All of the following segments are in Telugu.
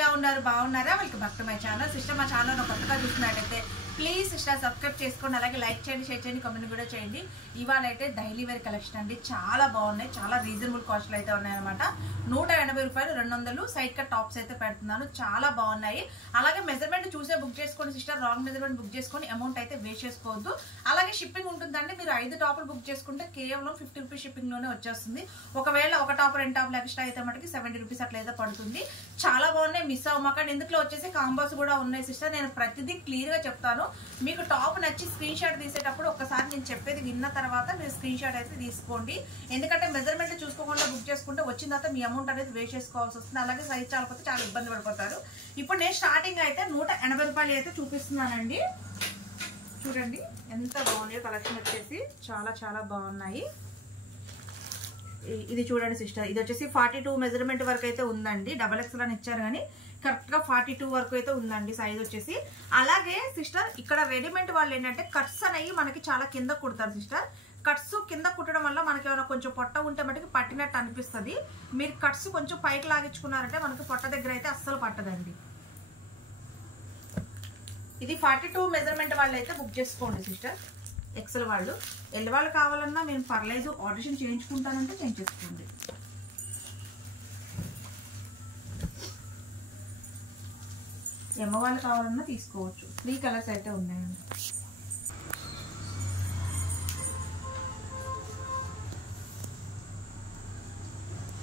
ఎలా ఉన్నారు బాగున్నారా welcome back to my channel sister మా ఛానల్ కొత్తగా చూస్తున్నట్లయితే ప్లీజ్ సిస్టర్ సబ్స్క్రైబ్ చేసుకోండి అలాగే లైక్ చేయండి షేర్ చేయండి కామెంట్ కూడా చేయండి ఇవాళ అయితే డైలీ వేర్ కలెక్షన్ అండి చాలా బాగున్నాయి చాలా రీజనబుల్ కాస్ట్లు అయితే ఉన్నాయన్నమాట 180 రూపాయలు 200 సైడ్ కట్ టాప్స్ అయితే పెడుతున్నాను చాలా బాగున్నాయి అలాగే మెజర్మెంట్ చూసే బుక్ చేసుకోండి సిస్టర్ రాంగ్ మెజర్మెంట్ బుక్ చేసుకొని అమౌంట్ అయితే వేస్ట్ చేసుకోవద్దు అలాగే షిప్పింగ్ ఉంటుందండి మీరు 5 టాపులు బుక్ చేసుకుంటే కేవలం 50 రూపీస్ షిప్పింగ్ లోనే వచ్చేస్తుంది ఒకవేళ ఒక టాప్ 2 టాపులు ఎక్స్ట్రా అయితే మటుకి 70 రూపీస్ అట్లా అయితే పడుతుంది చాలా బాగున్నాయి మిస్ అవ్వమాకండి ఇందులో వచ్చేసి కాంబోస్ కూడా ఉన్నాయి సిస్టర్ నేను ప్రతిదీ క్లియర్ గా చెప్తాను మీకు టాప్ నచ్చి స్క్రీన్ షాట్ తీసేటప్పుడు ఒకసారి నేను చెప్పేది విన్న తర్వాత మీరు స్క్రీన్ షాట్ అయితే తీసుకోండి ఎందుకంటే మెజర్మెంట్ చూసుకోకుండా బుక్ చేసుకుంటే వచ్చిన తర్వాత మీ అమౌంట్ అనేది వేస్ట్ చేసుకోవాల్సి వస్తుంది అలాగే సైజ్ చాలకపోతే చాలా ఇబ్బంది పడిపోతారు ఇప్పుడు నేను స్టార్టింగ్ అయితే 180 రూపాయలు అయితే చూపిస్తున్నానండి చూడండి ఎంత బాగున్నాయో కలెక్షన్ వచ్చేసి చాలా చాలా బాగున్నాయి ఇది చూడండి సిస్టర్ ఇది వచ్చేసి 42 మెజర్మెంట్ వరకు అయితే ఉందండి XXL అని ఇచ్చారు కానీ కరెక్ట్ గా 42 వరకు అయితే ఉందండి సైజ్ వచ్చేసి అలాగే సిస్టర్ ఇక్కడ రెడీమేడ్ వాళ్ళు ఏంటంటే కట్స్ అనేవి మనకి చాలా కింద కుడతారు సిస్టర్ కట్స్ కింద కుట్టడం వల్ల మనకి ఏమైనా కొంచెం పొట్ట ఉంటే మటుకు పట్టినట్టు అనిపిస్తుంది మీరు కట్స్ కొంచెం పైకి లాగించుకున్నారంటే మనకి పొట్ట దగ్గర అయితే అస్సలు పట్టదండి ఇది 42 మెజర్మెంట్ వాళ్ళు అయితే బుక్ చేసుకోండి సిస్టర్ ఎక్సెల్ వాళ్ళు ఎల్ వాళ్ళు కావాలన్నా మేము పర్లేదు ఆడిషన్ చేయించుకుంటానంటే చేయించేసుకోండి ఎమ్మ వాళ్ళు కావాలన్నా తీసుకోవచ్చు 3 కలర్స్ అయితే ఉన్నాయండి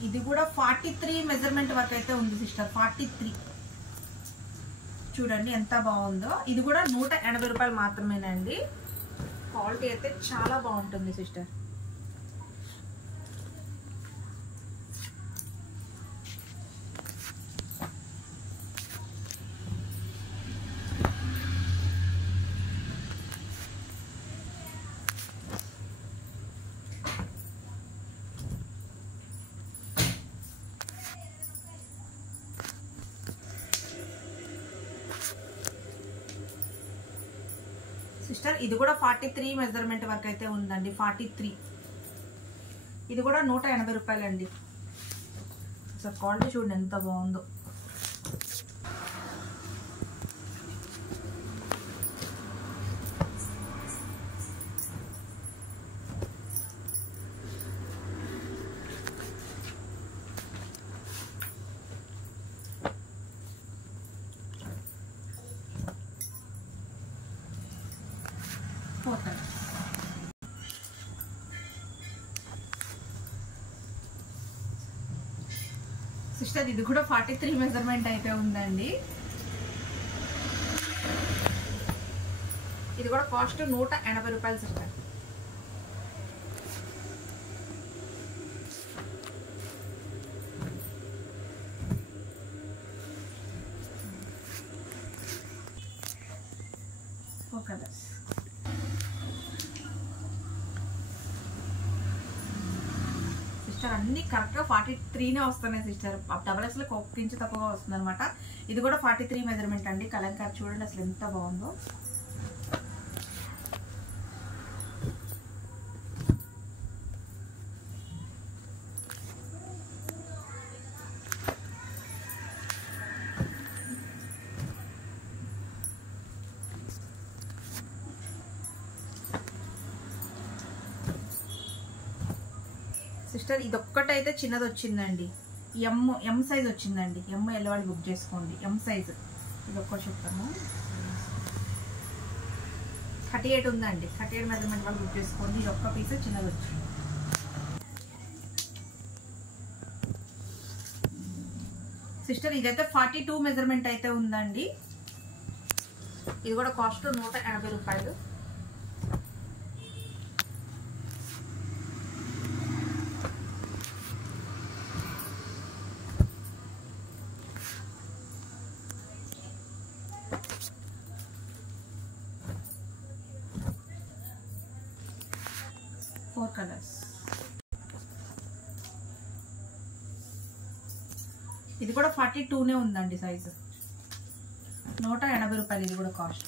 ఇది కూడా 43 మెజర్మెంట్ వరకు అయితే ఉంది సిస్టర్ 43 చూడండి ఎంత బాగుందో ఇది కూడా 180 రూపాయలు మాత్రమేనండి క్వాలిటీ అయితే చాలా బాగుంటుంది సిస్టర్ సిస్టర్ ఇది కూడా 43 మెజర్మెంట్ వరకు అయితే ఉందండి 43 ఇది కూడా 180 రూపాయలండి అసలు క్వాలిటీ చూడండి ఎంత బాగుందో సిస్టర్ ఇది కూడా 43 మెజర్మెంట్ అయితే ఉందండి ఇది కూడా కాస్ట్ 180 రూపాయలు సిస్టర్ కలర్స్ సిస్టర్ అన్ని కరెక్ట్ గా 43నే వస్తున్నాయి సిస్టర్ XXL ఒక ఇంచు తక్కువగా వస్తుంది అనమాట ఇది కూడా 43 మెజర్మెంట్ అండి కలంకారీ చూడండి అసలు ఎంత బాగుందో సిస్టర్ ఇది ఒక్కటైతే చిన్నది వచ్చిందండి ఎం సైజ్ వచ్చిందండి ఎం ఎల్ వాళ్ళు బుక్ చేసుకోండి ఎం సైజ్ ఇది ఒక్కటి చెప్తాను 38 ఉందండి 38 మెజర్మెంట్ వాళ్ళు బుక్ చేసుకోండి ఇది ఒక్క పీస్ చిన్నది వచ్చింది సిస్టర్ ఇదైతే 42 మెజర్మెంట్ అయితే ఉందండి ఇది కూడా కాస్ట్ 180 రూపాయలు కలర్స్ ఇది కూడా 42నే ఉందండి సైజు 180 రూపాయలు ఇది కూడా కాస్ట్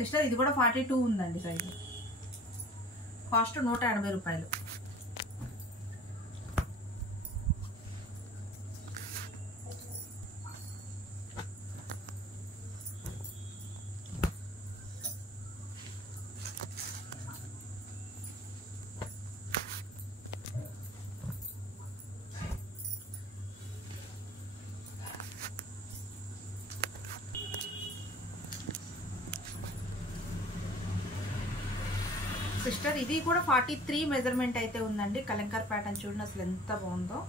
సిస్టర్ ఇది కూడా 42 ఉందండి సైజు. కాస్ట్ 180 రూపాయలు. సిస్టర్ ఇది కూడా 43 మెజర్మెంట్ అయితే ఉందండి. కలంకార్ ప్యాటర్న్ చూడండి అసలు ఎంత బాగుందో.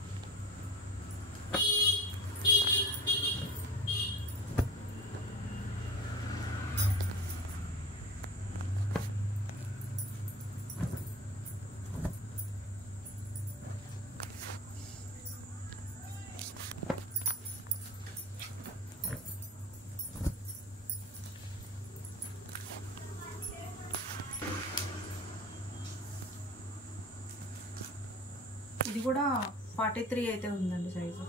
ఇది కూడా 43 అయితే ఉందండి సైజు.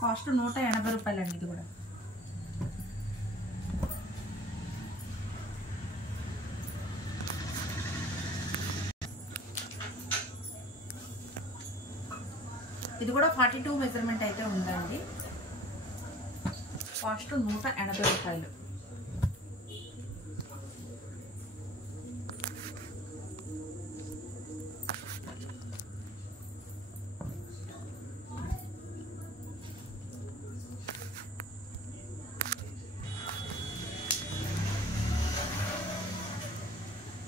కాస్ట్ 180 రూపాయలండి. ఇది కూడా ఇది కూడా 42 మెజర్మెంట్ అయితే ఉందండి. కాస్ట్ 180 రూపాయలు.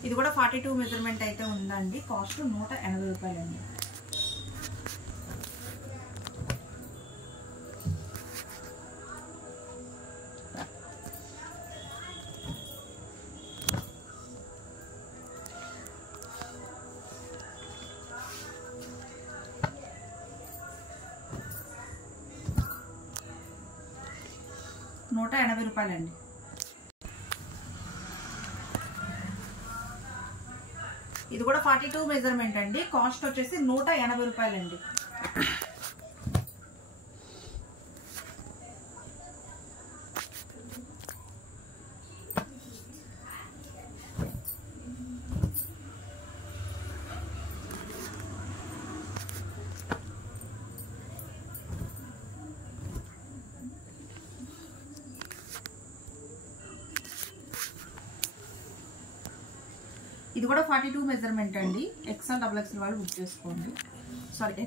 ఇది కూడా 42 మెజర్మెంట్ అయితే ఉందండి. కాస్ట్ 180 రూపాయలండి. రూపాయలండి. ఇది కూడా 42 మెజర్మెంట్ అండి. కాస్ట్ వచ్చేసి 180 రూపాయలండి. ఇది కూడా 42 మెజర్మెంట్ అండి. ఎక్స్ఎల్ డబుల్ ఎక్స్ఎల్ వాళ్ళు బుక్ చేసుకోండి. సారీ,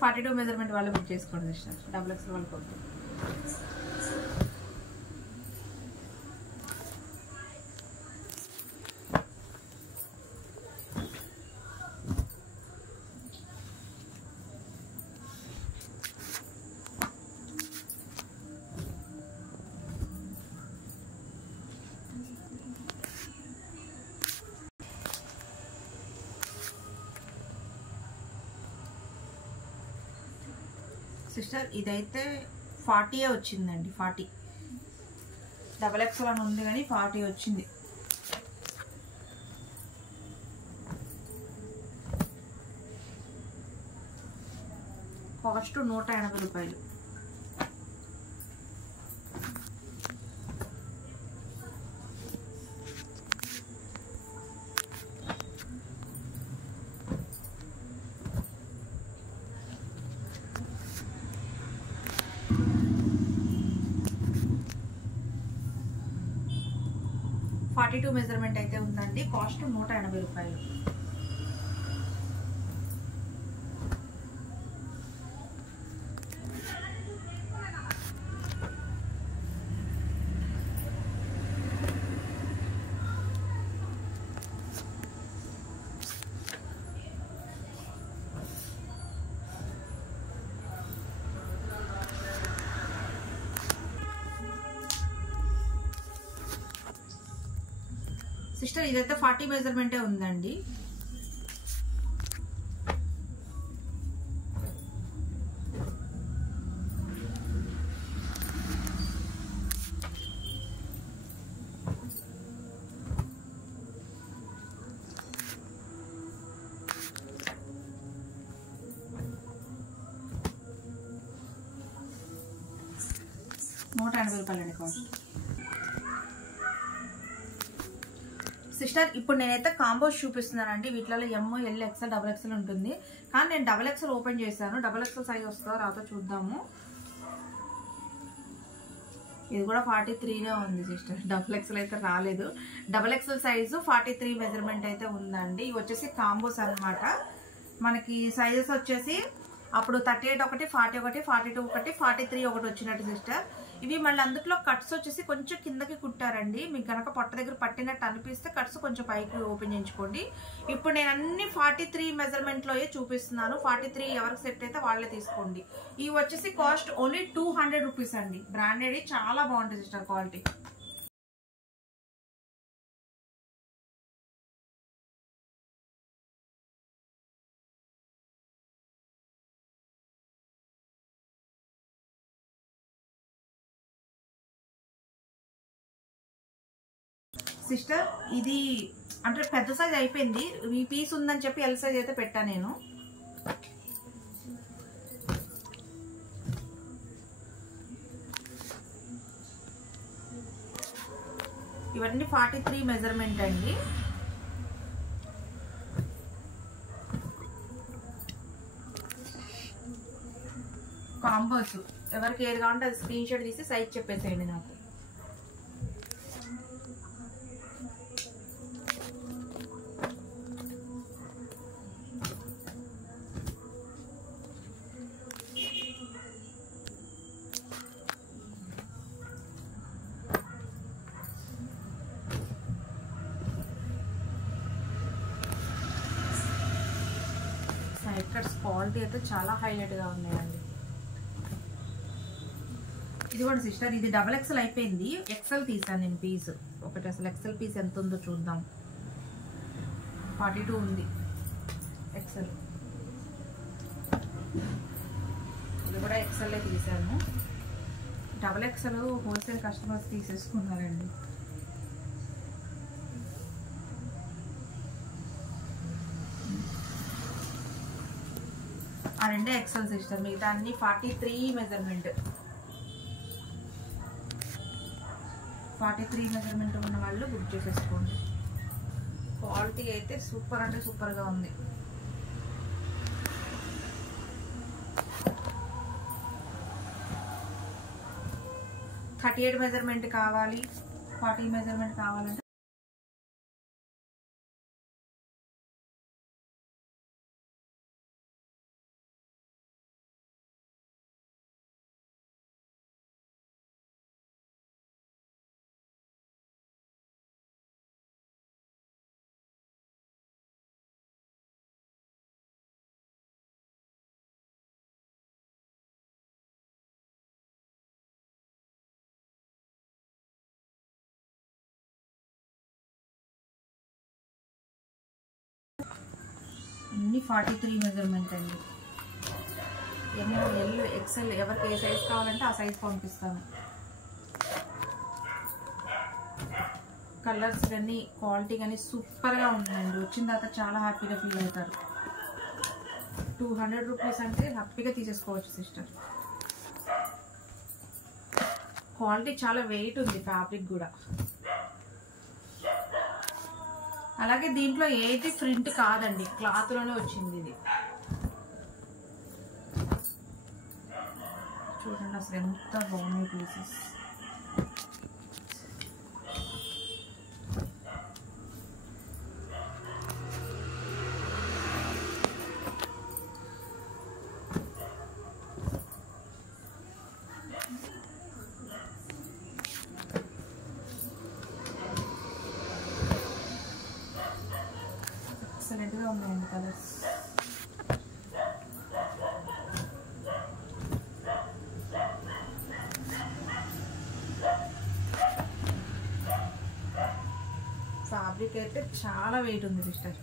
42 మెజర్మెంట్ వాళ్ళు బుక్ చేసుకోండి. డబుల్ ఎక్స్ఎల్ వాళ్ళు కొద్ది. సిస్టర్ ఇదైతే 40 వచ్చిందండి. 40 డబల్ ఎక్స్ఎల్ అని ఉంది కానీ 40 వచ్చింది. కాస్ట్ 180 రూపాయలు. టూ మెజర్మెంట్ అయితే ఉందండి. కాస్ట్ 180 రూపాయలు. సిస్టర్ ఇదైతే 40 మెజర్మెంటే ఉందండి. 80 రూపాయలండి కాస్ట్. సిస్టర్ ఇప్పుడు నేనైతే కాంబోస్ చూపిస్తున్నానండి. వీటిలో ML XL XXL ఉంటుంది. కానీ నేను XXL ఓపెన్ చేశాను. XXL సైజ్ వస్తుందో రాదో చూద్దాము. ఇది కూడా 43నే ఉంది సిస్టర్. XXL అయితే రాలేదు. XXL సైజు 43 మెజర్మెంట్ అయితే ఉందండి. ఇవి వచ్చేసి కాంబోస్ అనమాట. మనకి సైజెస్ వచ్చేసి అప్పుడు 38 ఒకటి, 40 ఒకటి, 42 ఒకటి, 43 ఒకటి వచ్చినట్టు సిస్టర్. ఇవి మళ్ళీ అందులో కట్స్ వచ్చేసి కొంచెం కిందకి కుట్టారండి. మీకు కనుక పొట్ట దగ్గర పట్టినట్టు అనిపిస్తే కట్స్ కొంచెం పైకి ఓపెన్ చేయించుకోండి. ఇప్పుడు నేను అన్ని 43 మెజర్మెంట్లోయే చూపిస్తున్నాను. 43 ఎవరికి సెట్ అయితే వాళ్ళే తీసుకోండి. ఇవి వచ్చేసి కాస్ట్ ఓన్లీ 200 రూపీస్ అండి. బ్రాండెడ్ చాలా బాగుంటుంది సిస్టర్ క్వాలిటీ. సిస్టర్ ఇది అంటే పెద్ద సైజ్ అయిపోయింది. ఈ పీస్ ఉందని చెప్పి ఎల్ సైజ్ అయితే పెట్టా నేను. ఇవన్నీ 43 మెజర్మెంట్ అండి. కాంబోస్ ఎవరికి ఏది కావాలంటే అది స్క్రీన్ షాట్ తీసి సైజ్ చెప్పేసేయండి నాకు. సైడ్ కట్స్ క్వాలిటీ అయితే చాలా హైలైట్గా ఉన్నాయండి. ఇది కూడా సిస్టర్ ఇది XXL అయిపోయింది. XL తీసాను నేను పీస్ ఒకటి. అసలు XL పీస్ ఎంత ఉందో చూద్దాం. 42 ఉంది XL. ఇది కూడా XL తీసాను. XXL హోల్సేల్ కస్టమర్స్ తీసేసుకున్నారండి. ఆ రెండే XL సిస్టర్. మిగతా అన్ని 43 మెజర్మెంట్. 43 మెజర్మెంట్ ఉన్న వాళ్ళు బుక్ చేసేసుకోండి. క్వాలిటీ అయితే సూపర్ అంటే సూపర్గా ఉంది. థర్టీ మెజర్మెంట్ కావాలి, 40 మెజర్మెంట్ కావాలంటే అన్ని 43 మెజర్మెంట్ అండి. ML XL ఎవరికి ఏ సైజ్ కావాలంటే ఆ సైజ్ పంపిస్తాను. కలర్స్ కానీ క్వాలిటీ కానీ సూపర్గా ఉన్నాయండి. వచ్చిన తర్వాత చాలా హ్యాపీగా ఫీల్ అవుతారు. 200 రూపీస్ అంటే హ్యాపీగా తీసేసుకోవచ్చు సిస్టర్. క్వాలిటీ చాలా వెయిట్ ఉంది, ఫ్యాబ్రిక్ కూడా. అలాగే దీంట్లో ఏది ప్రింట్ కాదండి, క్లాత్లోనే వచ్చింది ఇది. చూడండి అసలు ఎంత బాగున్నాయి పీసెస్. ఎక్సలెంట్గా ఉన్నాయండి కలర్స్. ఫ్యాబ్రిక్ అయితే చాలా వెయిట్ ఉంది సిస్టర్.